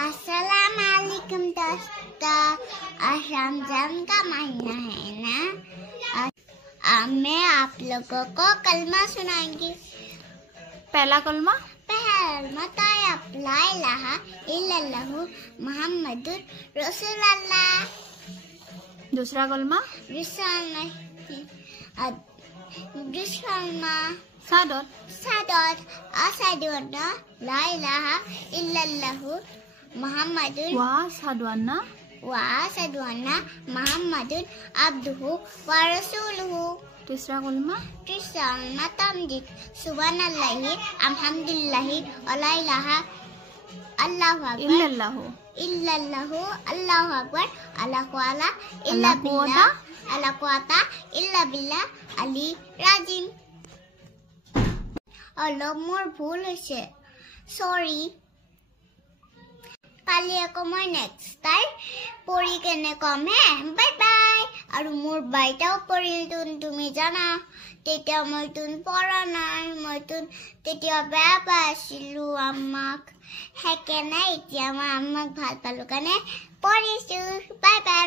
अस्सलामुअलैकुम दोस्तों, आज रमजान का महीना है ना। मैं आप लोगों को कलमा सुनाएंगी। पहला कलमा ला इलाहा इल्लल्लाहु मुहम्मदुर रसूलुल्लाह। दूसरा कलमा सादत अशहदु अन्ना ला इलाहा इल्लल्लाहु मुहम्मदुर व अशहदु अन्ना मुहम्मदुर अब्दुहु व रसूलुहु। तीसरा कलमा तमजीद सुब्हानल्लाहि अल्हम्दुलिल्लाहि व ला इलाहा अल्लाहु अकबर अला कुव्वता इल्ला बिल्लाह अली राजिम। অলপ মোৰ ভুল হৈছে, সৰি। কালি আকৌ মই নেক্সট টাইম পঢ়ি কেনে কম হে। Bye bye. আৰু মোৰ বাইতাও পঢ়িল তুমি জানা, তেতিয়া মই পঢ়া নাই, তেতিয়া বেয়া পাইছিলো আমাক। সেইকাৰণে এতিয়া মই আমাক ভাল পালো কাৰণে পঢ়িছো। Bye bye.